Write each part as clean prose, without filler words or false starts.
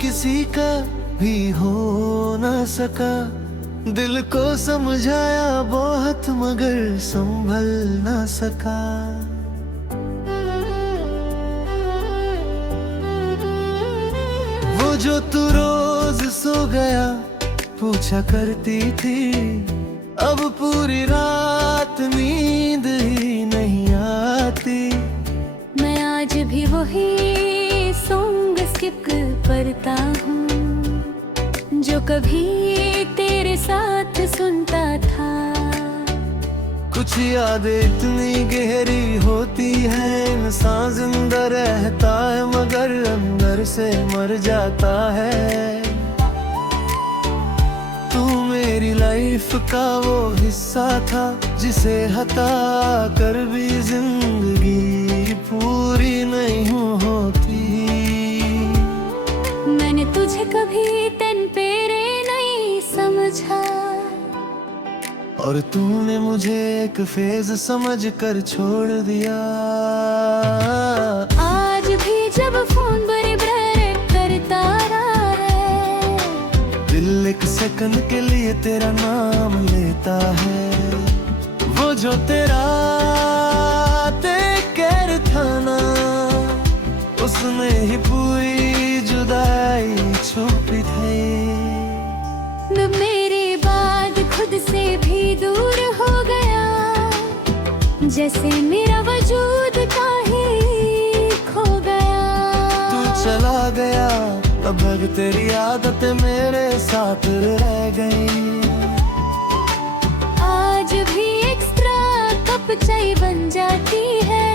किसी का भी हो न सका। दिल को समझाया बहुत मगर संभल न सका। वो जो तू रोज सो गया पूछा करती थी, अब पूरी रात नींद ही नहीं आती। मैं आज भी वही सॉन्ग स्किप करता हूँ जो कभी तेरे साथ सुनता था। कुछ यादें इतनी गहरी होती है, इंसान जिंदा रहता है मगर अंदर से मर जाता है। तू मेरी लाइफ का वो हिस्सा था जिसे हटा कर भी जिंदगी पूरी नहीं होती। मैंने तुझे कभी तेन पेरे नहीं समझा, और तूने मुझे एक फेज समझ कर छोड़ दिया। आज भी जब फोन वाइब्रेट करता रहा है, दिल एक सेकंड के लिए तेरा नाम लेता है। वो जो तेरा कहर था ना, उसमें ही पूरी जुदाई छुपी थी। मेरे बाद खुद से भी दूर हो गया, जैसे मेरा वजूद का ही खो गया। तू चला गया अब तेरी आदत मेरे साथ रह गई। आज भी एक्स्ट्रा कप चाय बन जाती है,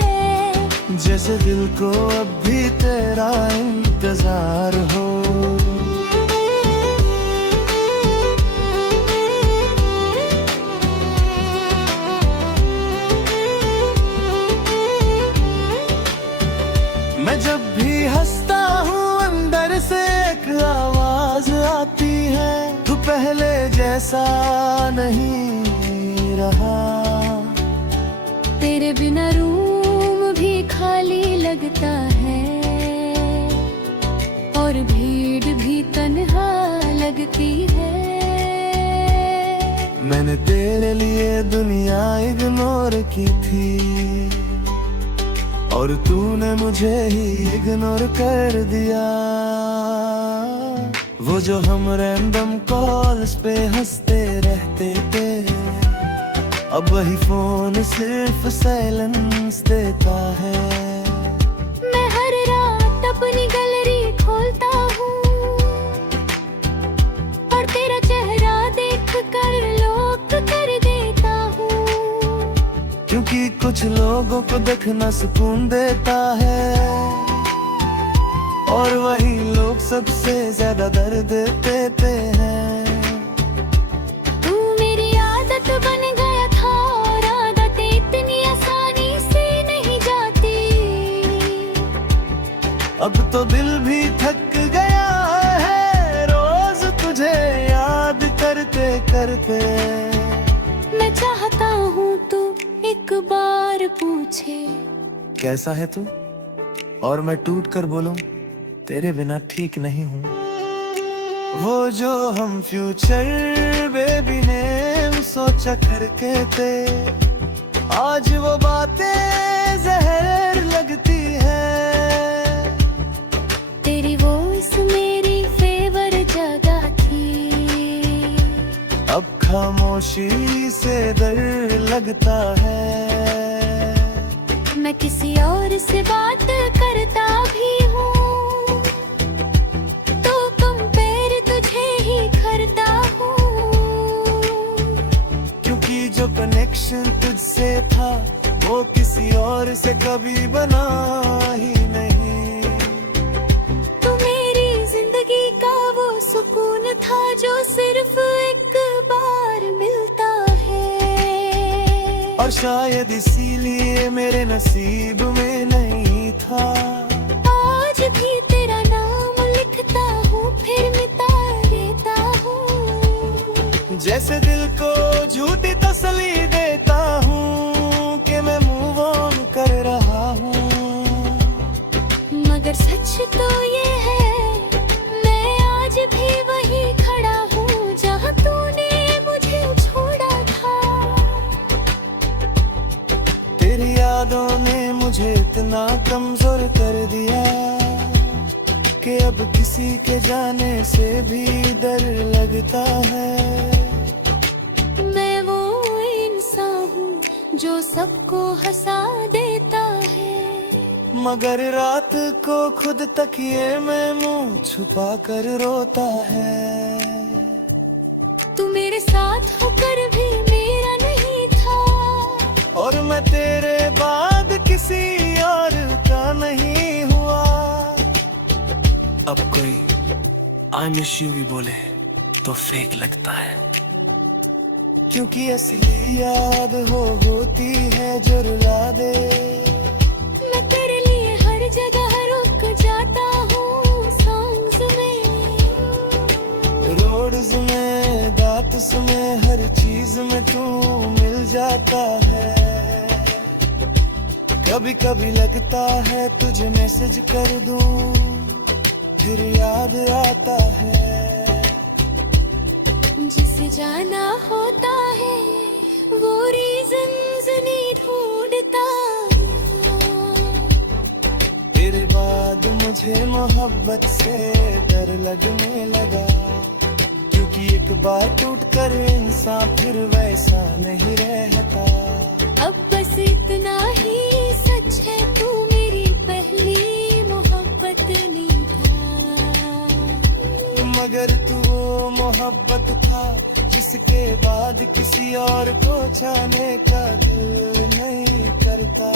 जैसे दिल को अब भी तेरा इंतजार हो। मैं जब भी हंसता हूँ अंदर से एक आवाज आती है, तू पहले जैसा नहीं रहा। तेरे बिना रूम भी खाली लगता है, और भीड़ भी तन्हा लगती है। मैंने तेरे लिए दुनिया इग्नोर की थी, और तूने मुझे ही इग्नोर कर दिया। वो जो हम रैंडम कॉल्स पे हंसते रहते थे, अब वही फोन सिर्फ साइलेंस देता है। मैं हर रात अपनी गैलरी खोलता हूँ, और तेरा चेहरा देख कर लॉक कर देता हूँ। क्योंकि कुछ लोगों को देखना सुकून देता है, और वही लोग सबसे ज्यादा दर्द देते हैं। तू मेरी आदत बन गया था, और आदतें इतनी आसानी से नहीं जाती। अब तो दिल भी थक गया है रोज तुझे याद करते करते। मैं चाहता हूँ तू एक बार पूछे, कैसा है तू, और मैं टूट कर बोलूं तेरे बिना ठीक नहीं हूँ। वो जो हम फ्यूचर बेबी ने सोचा करके थे, आज वो बातें जहर लगती है। तेरी वॉइस मेरी फेवर जगह थी, अब खामोशी से डर लगता है। मैं किसी और से बात करता भी हूँ, तो कंपेयर तुझे ही करता हूँ। क्योंकि जो कनेक्शन तुझसे था वो किसी और से कभी बना ही नहीं। तो मेरी जिंदगी का वो सुकून था जो सिर्फ एक बार मिलता है, और शायद इसीलिए मेरे नसीब में नहीं था। आज भी तेरा नाम लिखता हूँ फिर मिटा देता हूँ। जैसे दिल को झूठी तसल्ली देता हूँ कि मैं मूव ऑन कर रहा हूँ, मगर सच तो ये है मैं जाने से भी डर लगता है। मैं वो इंसान हूँ जो सबको हंसा देता है, मगर रात को खुद तकिए में मुंह छुपा कर रोता है। तू मेरे साथ होकर भी मेरा नहीं था, और मैं तेरे बाद किसी और का नहीं हुआ। अब कोई आई मिस यू भी बोले तो फेक लगता है, क्योंकि असली याद होती है जो रुला दे। मैं तेरे लिए हर जगह रुक जाता हूँ, सॉन्ग्स में, रोड्स में, दांतस में, हर चीज में तू मिल जाता है। कभी कभी लगता है तुझे मैसेज कर दूं, फिर याद आता है। जिसे जाना होता है वो रीजंस नहीं ढूंढता। तेरे बाद मुझे मोहब्बत से डर लगने लगा, क्योंकि एक बार टूट कर इंसान फिर वैसा नहीं रहता। अब बस इतना ही सच है, तू मेरी पहली मोहब्बत नहीं था, मगर तू वो मोहब्बत था जिसके बाद किसी और को चाहने का दिल नहीं करता।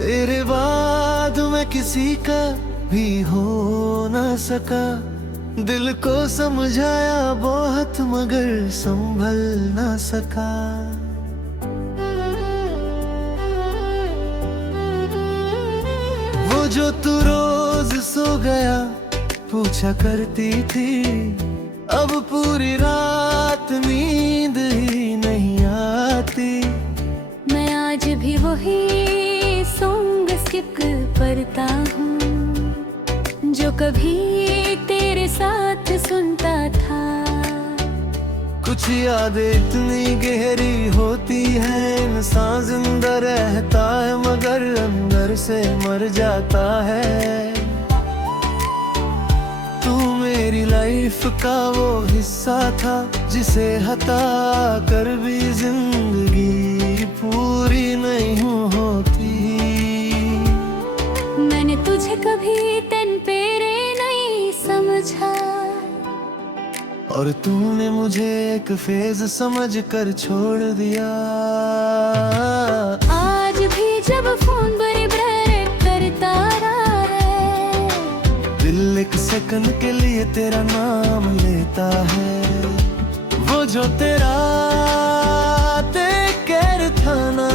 तेरे बाद मैं किसी का भी हो ना सका, दिल को समझाया बहुत मगर संभल ना सका। वो जो तू रोज सो गया पूछा करती थी, अब पूरी रात नींद ही नहीं आती। मैं आज भी वही सॉन्ग स्किप करता हूँ जो कभी तेरे साथ सुनता था। कुछ यादें इतनी गहरी होती है, इंसान जिंदा रहता है मगर अंदर से मर जाता है। तू मेरी लाइफ का वो हिस्सा था जिसे हटा कर भी जिंदगी पूरी नहीं होती। मैंने तुझे कभी तेन पेरे नहीं समझा, और तूने मुझे एक फेज समझ कर छोड़ दिया। आज भी जब फोन वाइब्रेट करता रहा है, दिल एक सेकंड के लिए तेरा नाम लेता है। वो जो तेरा कहर था ना,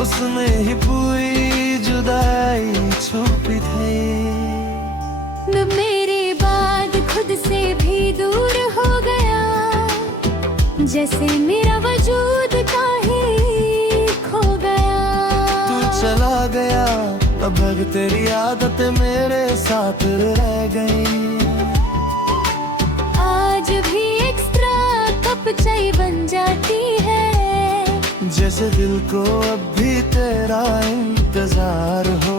उसमें ही पूरी जुदाई छुपी थी। मेरे बाद खुद से भी दूर हो गया, जैसे मेरा वजूद काहे खो गया। तू चला गया, अब तेरी आदत मेरे साथ रह गई। आज भी एक्स्ट्रा कप चाय बन जाती है, जैसे दिल को अब भी तेरा इंतजार हो।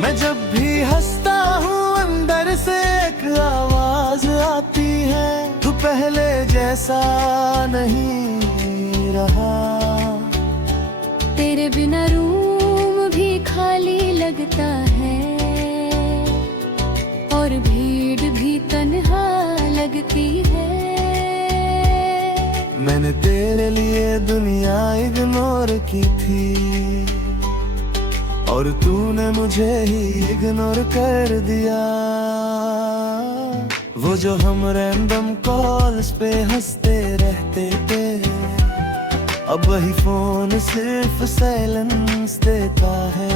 मैं जब भी हंसता हूँ अंदर से एक आवाज आती है, तू पहले जैसा नहीं रहा। तेरे बिना रूम भी खाली लगता है, और भीड़ भी तन्हा लगती है। मैंने तेरे लिए दुनिया इग्नोर की थी, और तूने मुझे ही इग्नोर कर दिया। वो जो हम रैंडम कॉल्स पे हंसते रहते थे, अब वही फोन सिर्फ साइलेंस देता है।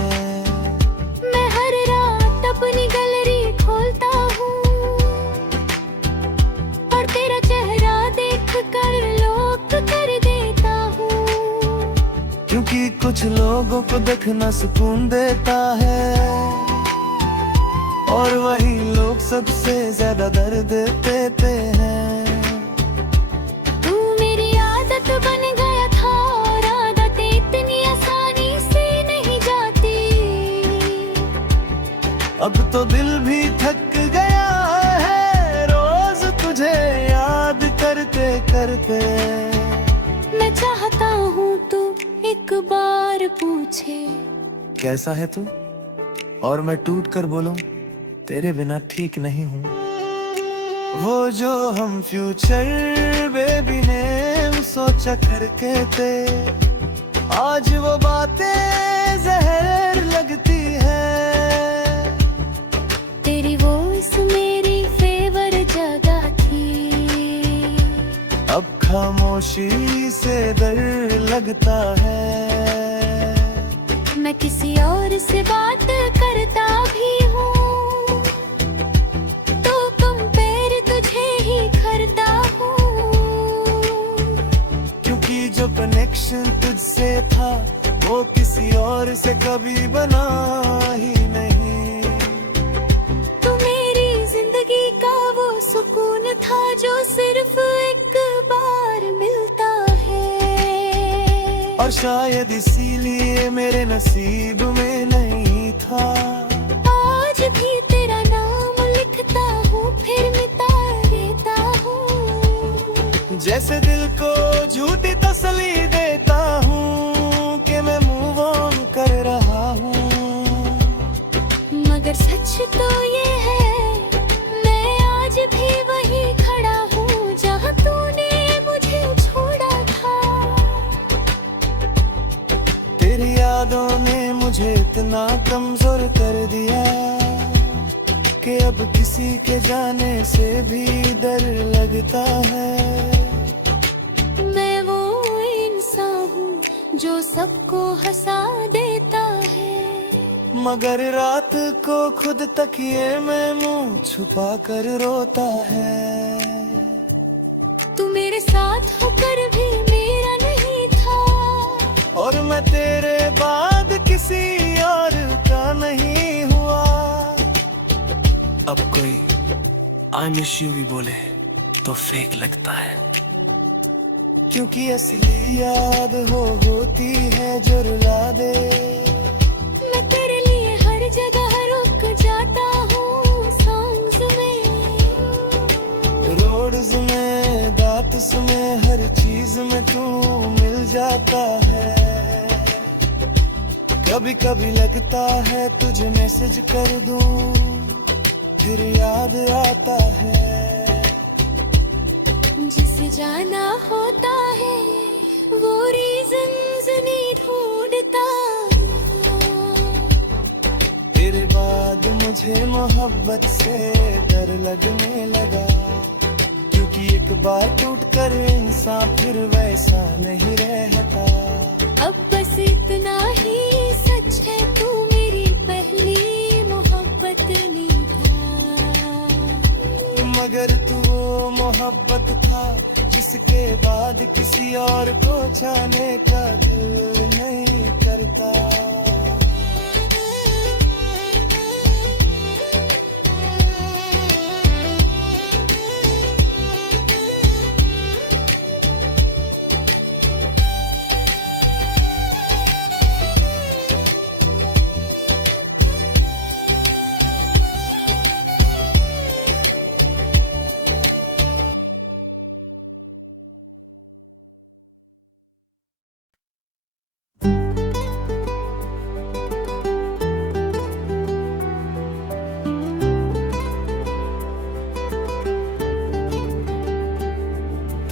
मैं हर रात अपनी गैलरी खोलता हूँ और तेरा चेहरा देख कर लॉक कर देता हूँ, क्योंकि कुछ लोगों को देखना सुकून देता है और वही लोग सबसे ज्यादा दर्द देते हैं। तू मेरी आदत बन गया था और आदतें इतनी आसानी से नहीं जाती। अब तो दिल भी थक गया है रोज तुझे याद करते करते। मैं चाहता हूँ तू एक बार पूछे कैसा है तू, और मैं टूट कर बोलूं तेरे बिना ठीक नहीं हूँ। वो जो हम फ्यूचर बेबी ने सोचा करके थे, आज वो बातें जहर लगती है। तेरी वॉइस मेरी फेवर जगह थी, अब खामोशी से डर लगता है। मैं किसी और से बात करता भी हूँ तो कंपेयर तुझे ही करता हूँ, क्योंकि जो कनेक्शन तुझसे था वो किसी और से कभी बना ही नहीं। तू मेरी जिंदगी का वो सुकून था जो सिर्फ एक बार मिलता है, और शायद इसीलिए मेरे नसीब में नहीं था। आज भी तेरा नाम लिखता हूँ फिर मिटा देता हूँ, जैसे दिल को झूठी तसल्ली देता हूँ कि मैं मूव ऑन कर रहा हूँ। मगर सच तो ये है मैं आज भी वही खड़ा हूँ जहाँ तूने मुझे छोड़ा था। तेरी यादों ने मुझे इतना कमजोर कर दिया कि अब किसी के जाने से भी डर लगता है। मैं वो इंसान हूँ जो सबको हंसा देता है, मगर रात को खुद तकिए में मुंह छुपा कर रोता है। तू मेरे साथ होकर भी मेरा नहीं था, और मैं तेरे बाद किसी और का नहीं हुआ। अब कोई आई मिस यू भी बोले तो फेक लगता है, क्योंकि असली याद होती है जो रुला दे। मैं तेरे लिए हर जगह रुक जाता हूँ, सॉन्ग्स में, रोड्स में, दांतस में, हर चीज में तू मिल जाता है। कभी कभी लगता है तुझे मैसेज कर दूं, फिर याद आता है। जिसे जाना होता है वो रीजंस नहीं ढूंढता। तेरे बाद मुझे मोहब्बत से डर लगने लगा, क्योंकि एक बार टूट कर इंसान फिर वैसा नहीं रहता। अब बस इतना ही सच है तू मेरी पहली मोहब्बत नहीं था, मगर तू वो मोहब्बत था जिसके बाद किसी और को चाहने का दिल नहीं करता।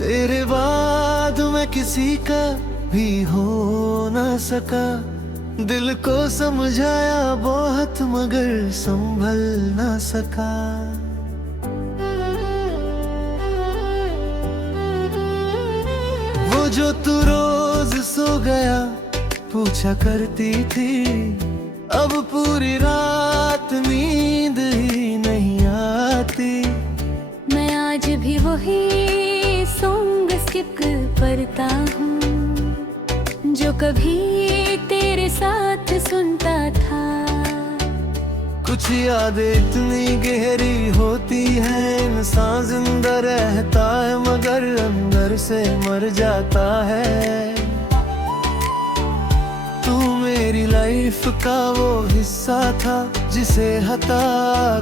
तेरे बाद मैं किसी का भी हो ना सका, दिल को समझाया बहुत मगर संभल ना सका। वो जो तू रोज सो गया पूछा करती थी, अब पूरी रात नींद ही नहीं आती। मैं आज भी वही सॉन्ग स्किप करता हूँ जो कभी तेरे साथ सुनता था। कुछ यादें इतनी गहरी होती है, इंसान जिंदा रहता है मगर अंदर से मर जाता है। तू मेरी लाइफ का वो हिस्सा था जिसे हटा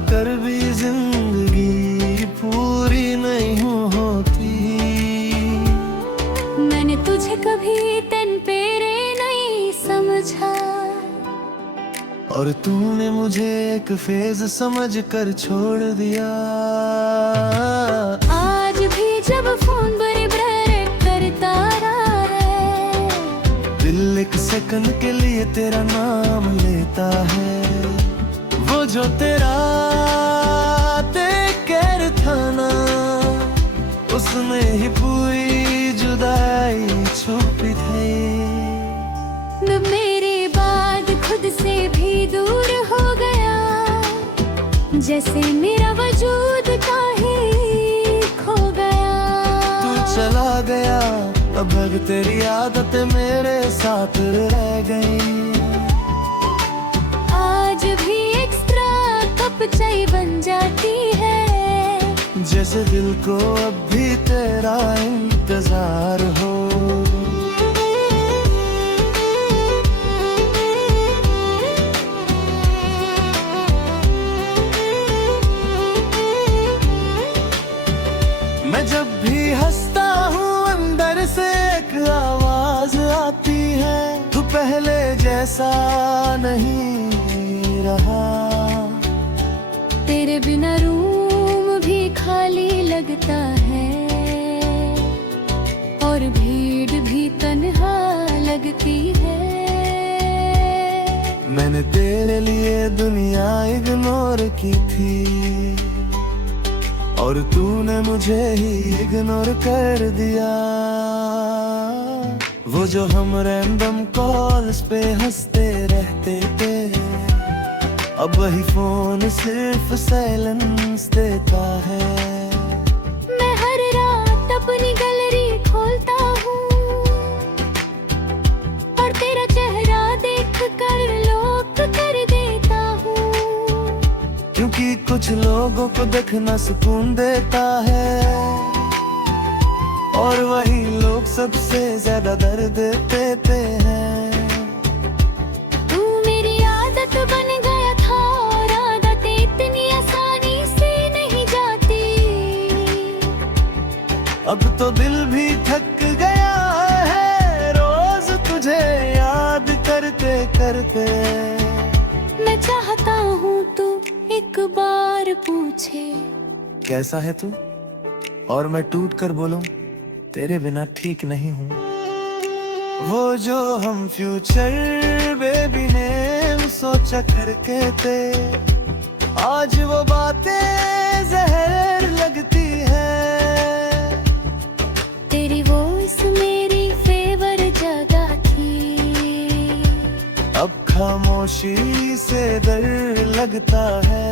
कर भी जिंदगी पूरी नहीं होती। मैंने तुझे कभी तेन पेरे नहीं समझा, और तूने मुझे एक फेज समझ कर छोड़ दिया। आज भी जब फोन वाइब्रेट करता रहा है, दिल एक सेकंड के लिए तेरा नाम लेता है। वो जो तेरा कहर था ना, उसमें ही पूरी जुदाई छुपी थी। मेरे बाद खुद से भी दूर हो गया, जैसे मेरा वजूद का ही खो गया। तू चला गया अब तेरी आदत मेरे साथ रह गई। आज भी एक्स्ट्रा कप चाय बन जाती है, जैसे दिल को अब भी तेरा इंतजार हो। मैं जब भी हंसता हूँ अंदर से एक आवाज आती है, तू पहले जैसा नहीं रहा। तेरे बिना रूम भी खाली लगता है, और भीड़ भी तन्हा लगती है। मैंने तेरे लिए दुनिया इग्नोर की थी, और तूने मुझे ही इग्नोर कर दिया। वो जो हम रैंडम कॉल्स पे हंसते रहते थे, अब वही फोन सिर्फ साइलेंस देता है। मैं हर रात अपनी गैलरी खोलता हूँ, और तेरा चेहरा देख कर लॉक कर देता हूँ। क्योंकि कुछ लोगों को देखना सुकून देता है, और वही लोग सबसे ज्यादा दर्द देते हैं। तू मेरी आदत बन गया था, और आदतें इतनी आसानी से नहीं जाती। अब तो दिल भी थक गया है रोज तुझे याद करते करते। मैं चाहता हूँ तू एक बार पूछे, कैसा है तू, और मैं टूट कर बोलूं तेरे बिना ठीक नहीं हूँ। वो जो हम फ्यूचर बेबी ने सोचा करके थे, आज वो बातें जहर लगती है। तेरी वॉइस मेरी फेवर जगह थी, अब खामोशी से डर लगता है।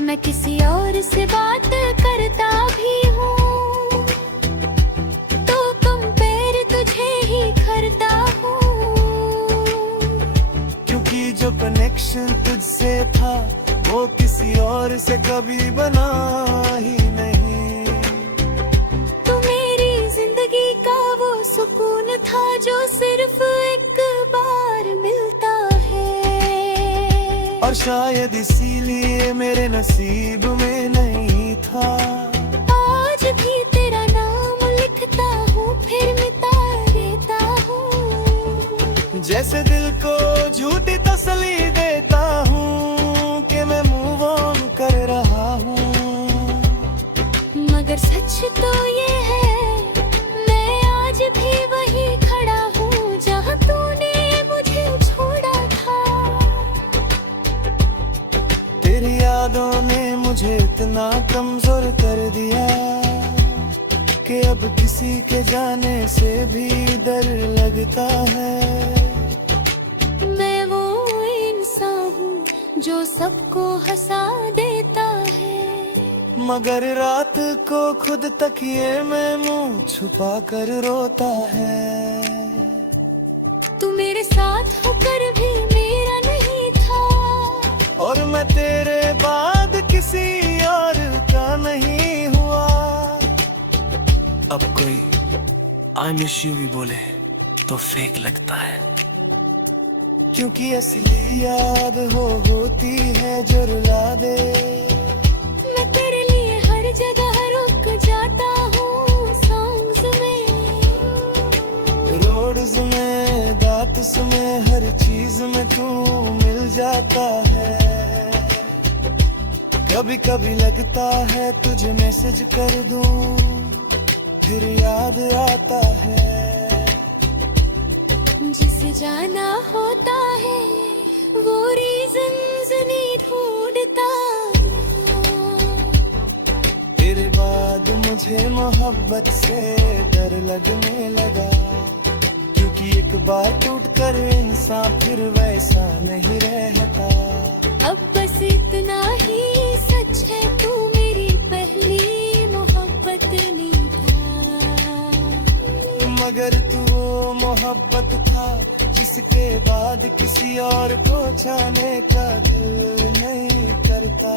मैं किसी और से बात करता भी हूँ, तो कंपेयर तुझे ही करता हूँ। क्योंकि जो कनेक्शन तुझसे था वो किसी और से कभी बना ही नहीं। तू मेरी जिंदगी का वो सुकून था जो सिर्फ एक बार मिलता है। और शायद इसीलिए मेरे नसीब में नहीं था। आज भी तेरा नाम लिखता हूँ, फिर मिटा देता हूँ। जैसे दिल को झूठी तसल्ली देता हूँ कि मैं मूव ऑन कर रहा हूँ, मगर सच तो ये है मैं आज भी वही खड़ा हूँ जहाँ तूने इतना कमजोर कर दिया कि अब किसी के जाने से भी डर लगता है। मैं वो इंसान हूँ जो सबको हंसा देता है, मगर रात को खुद तकिए में मुंह छुपा कर रोता है। तू मेरे साथ होकर भी मेरा नहीं था, और मैं तेरे बाद किसी और का नहीं हुआ। अब कोई आई मिस यू भी बोले तो फेक लगता है, क्योंकि असली याद होती है जो रुला दे। मैं तेरे लिए हर जगह रुक जाता हूँ, सॉन्ग्स में, रोड्स में, दांतस में, हर चीज में तू मिल जाता है। कभी कभी लगता है तुझे मैसेज कर दूं, फिर याद आता है। जिसे जाना होता है वो रीजंस नहीं ढूंढता। तेरे बाद मुझे मोहब्बत से डर लगने लगा, क्योंकि एक बार टूट कर इंसान फिर वैसा नहीं रहता। अब बस इतना ही सच है, तू मेरी पहली मोहब्बत नहीं था, मगर तू वो मोहब्बत था जिसके बाद किसी और को चाहने का दिल नहीं करता।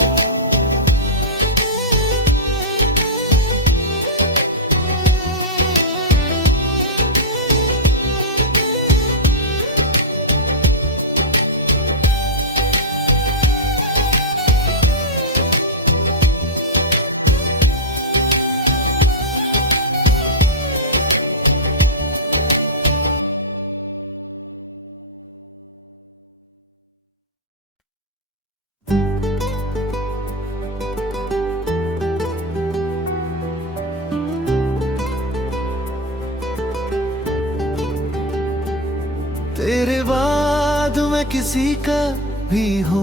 तेरे बाद मैं किसी का भी हो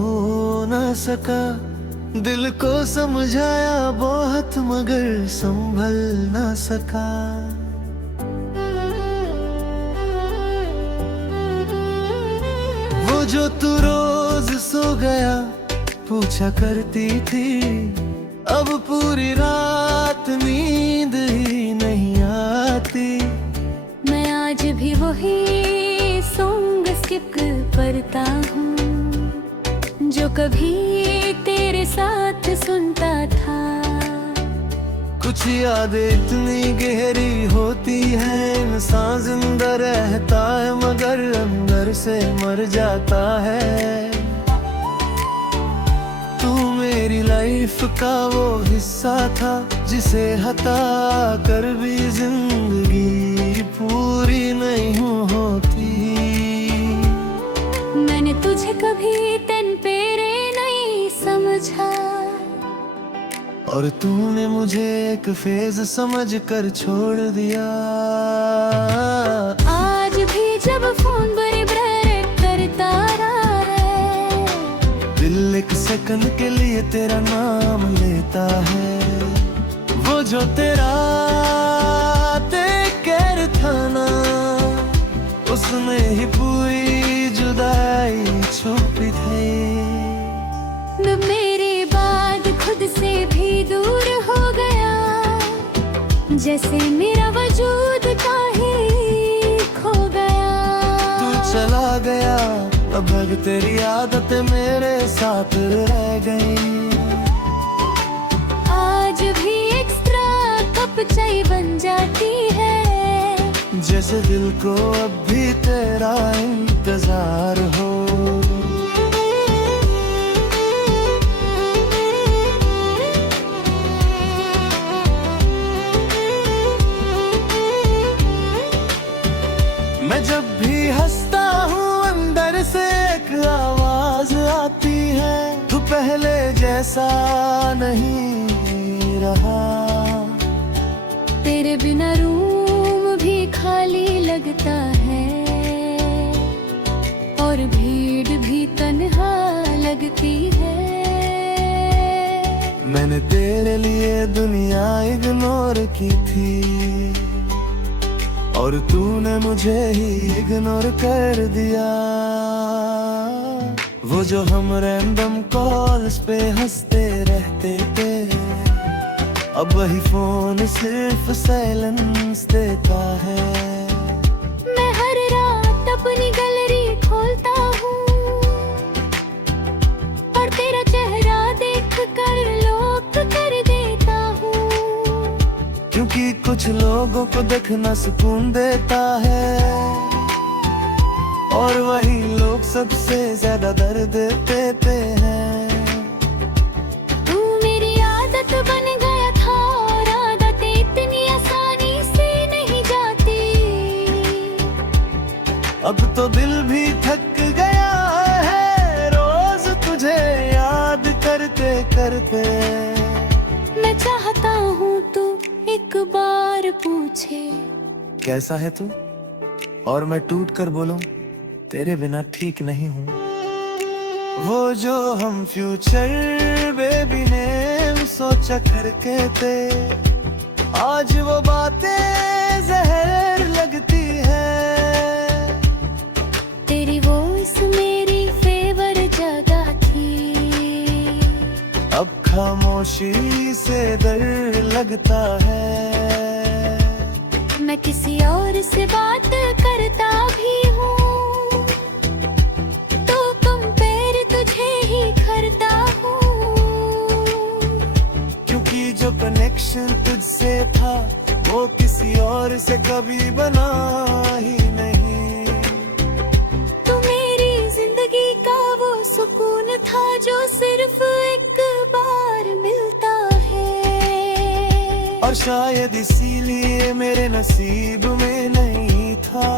ना सका, दिल को समझाया बहुत मगर संभल ना सका। वो जो तू रोज सो गया पूछा करती थी, अब पूरी रात नींद ही नहीं आती। मैं आज भी वही सॉन्ग स्किप करता हूँ जो कभी तेरे साथ सुनता था। कुछ यादें इतनी गहरी होती है, इंसान जिंदा रहता है मगर अंदर से मर जाता है। तू मेरी लाइफ का वो हिस्सा था जिसे हटा कर भी जिंदगी पूरी नहीं होती। मैंने तुझे कभी तेन पेरे नहीं समझा, और तूने मुझे एक फेज समझ कर छोड़ दिया। आज भी जब फोन वाइब्रेट करता रहा है, दिल एक सेकंड के लिए तेरा नाम लेता है। वो जो तेरा कहर था ना, उसमें ही पूरी जुदाई छुपी थी। मेरे बाद खुद से भी दूर हो गया, जैसे मेरा वजूद काहे खो गया। तू चला गया, अब तेरी आदतें मेरे साथ रह गई। आज भी एक्स्ट्रा कप चाय बन जाती है, जैसे दिल को अब भी तेरा इंतजार हो। मैं जब भी हंसता हूँ अंदर से एक आवाज आती है, तू पहले जैसा नहीं रहा। तेरे बिना रूम भी खाली लगता है, और भीड़ भी तन्हा लगती है। मैंने तेरे लिए दुनिया इग्नोर की थी और तूने मुझे ही इग्नोर कर दिया। वो जो हम रैंडम कॉल्स पे हंसते रहते थे, अब वही फोन सिर्फ साइलेंस देता है। मैं हर रात अपनी गैलरी खोलता हूँ और तेरा चेहरा देख कर लॉक कर देता हूँ, क्योंकि कुछ लोगों को देखना सुकून देता है और वही लोग सबसे ज्यादा दर्द देते हैं। तू मेरी आदत बन गया था और आदतें इतनी आसानी से नहीं जाती। अब तो दिल भी थक गया है रोज तुझे याद करते करते। मैं चाहता हूँ तू एक बार पूछे कैसा है तू, और मैं टूट कर बोलूं तेरे बिना ठीक नहीं हूँ। वो जो हम फ्यूचर बेबी ने सोचा करके थे, आज वो बातें जहर लगती है। तेरी वॉइस मेरी फेवर जगह थी, अब खामोशी से डर लगता है। मैं किसी और से बात करता भी हूँ तो कंपेयर तुझे ही करता हूँ, क्योंकि जो कनेक्शन तुझसे था वो किसी और से कभी बना ही नहीं। तू मेरी जिंदगी का वो सुकून था जो सिर्फ एक बार मिलता है। और शायद इसीलिए मेरे नसीब में नहीं था।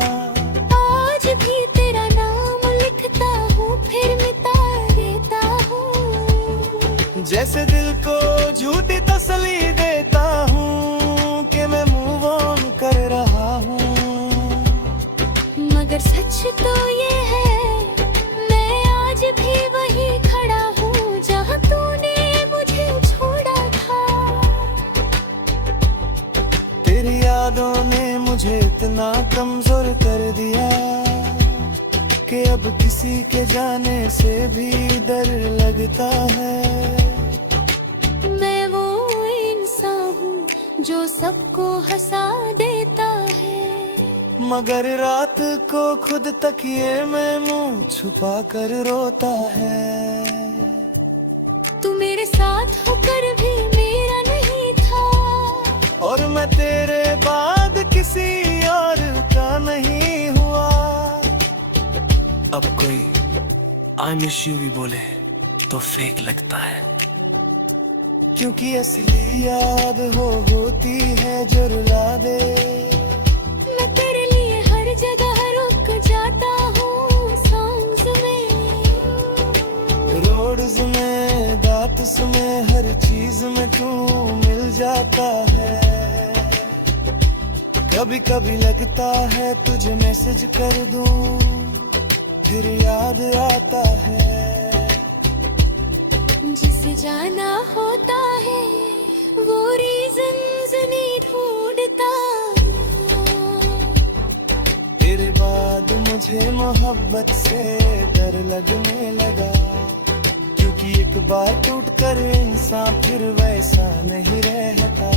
आज भी तेरा नाम लिखता हूँ फिर मिटा देता हूँ, जैसे दिल को झूठी तसल्ली देता हूँ कि मैं मूव ऑन कर रहा हूँ। मगर सच तो ये है मैं आज भी वही खड़ा हूँ जहाँ तूने मुझे छोड़ा था। तेरी यादों ने मुझे इतना कमजोर कर दिया कि अब किसी के जाने से भी डर लगता है। मैं वो इंसान हूँ जो सबको हंसा देता है, मगर रात को खुद तकिए में मुंह छुपा कर रोता है। तू मेरे साथ होकर भी मेरा नहीं था और मैं तेरे बाद किसी और का नहीं हुआ। अब कोई आई मिस यू भी बोले तो फेक लगता है, क्योंकि असली याद होती है जो रुला दे। मैं तेरे लिए हर जगह रुक जाता हूँ, सॉन्ग्स में, रोड्स में, दांतस में, हर चीज में तू मिल जाता है। कभी कभी लगता है तुझे मैसेज कर दूं, फिर याद आता है। जिसे जाना होता है वो रीजंस नहीं ढूंढता। तेरे बाद मुझे मोहब्बत से डर लगने लगा, क्योंकि एक बार टूट कर इंसान फिर वैसा नहीं रहता।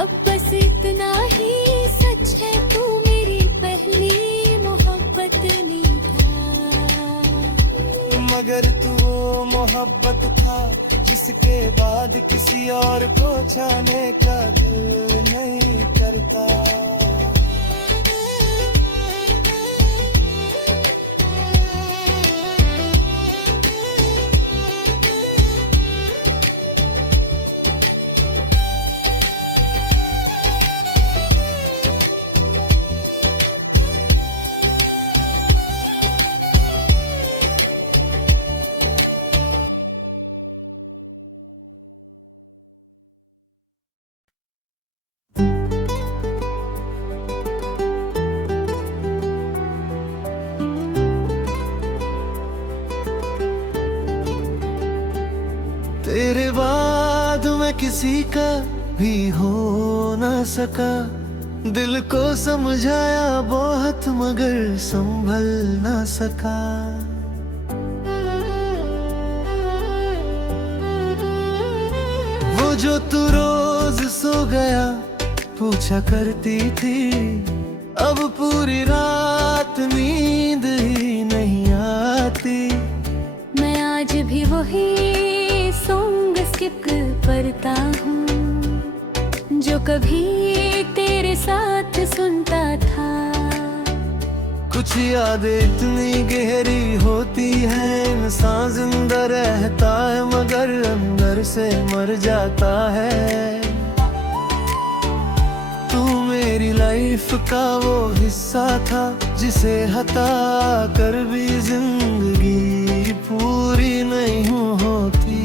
अब बस इतना ही सच है तू मेरी पहली मोहब्बत नहीं था, मगर तू वो मोहब्बत था जिसके बाद किसी और को चाहने का दिल नहीं करता। तेरे बाद बाद में किसी का भी हो ना सका। दिल को समझाया बहुत मगर संभल ना सका। वो जो तू रोज सो गया पूछा करती थी, अब पूरी रात नींद ही नहीं आती। मैं आज भी वही सॉन्ग स्किप करता हूँ जो कभी तेरे साथ सुनता था। कुछ यादें इतनी गहरी होती है, इंसान जिंदा रहता है मगर अंदर से मर जाता है। तू मेरी लाइफ का वो हिस्सा था जिसे हटा कर भी जिंदगी पूरी नहीं होती।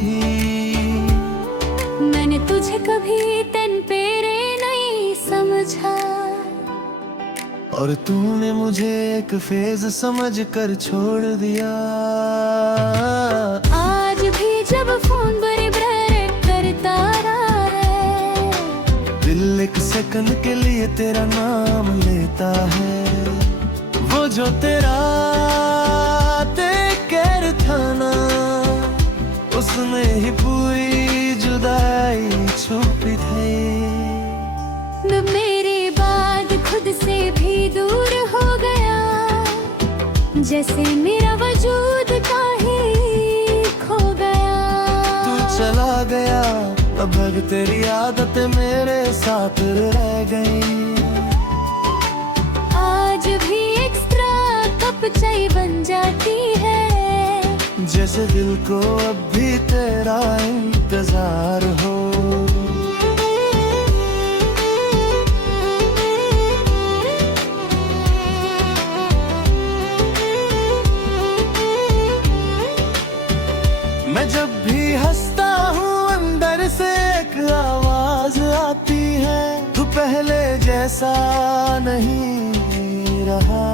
मैंने तुझे कभी तन पेरे नहीं समझा, और तूने मुझे एक फेज समझ कर छोड़ दिया। आज भी जब फोन वाइब्रेट करता रहा है, दिल एक सेकंड के लिए तेरा नाम लेता है। वो जो तेरा कहर था ना, उसमें ही पूरी जुदाई छुपी थी। मेरे बाद खुद से भी दूर हो गया, जैसे मेरा वजूद का ही खो गया। तू चला गया अब तेरी आदतें मेरे साथ रह गई। आज भी एक्स्ट्रा कप चाय बन जाती है, जैसे दिल को अब भी तेरा इंतजार हो। मैं जब भी हंसता हूँ अंदर से एक आवाज आती है, तू पहले जैसा नहीं रहा।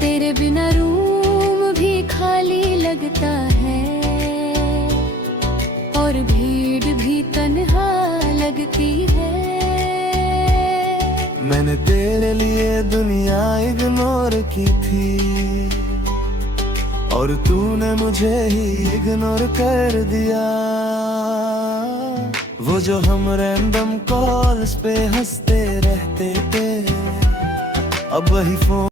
तेरे बिना रूम भी खाली लगता है, और भीड़ भी तन्हा लगती है। मैंने तेरे लिए दुनिया इग्नोर की थी, और तूने मुझे ही इग्नोर कर दिया। वो जो हम रैंडम कॉल्स पे हंसते रहते थे, अब वही फोन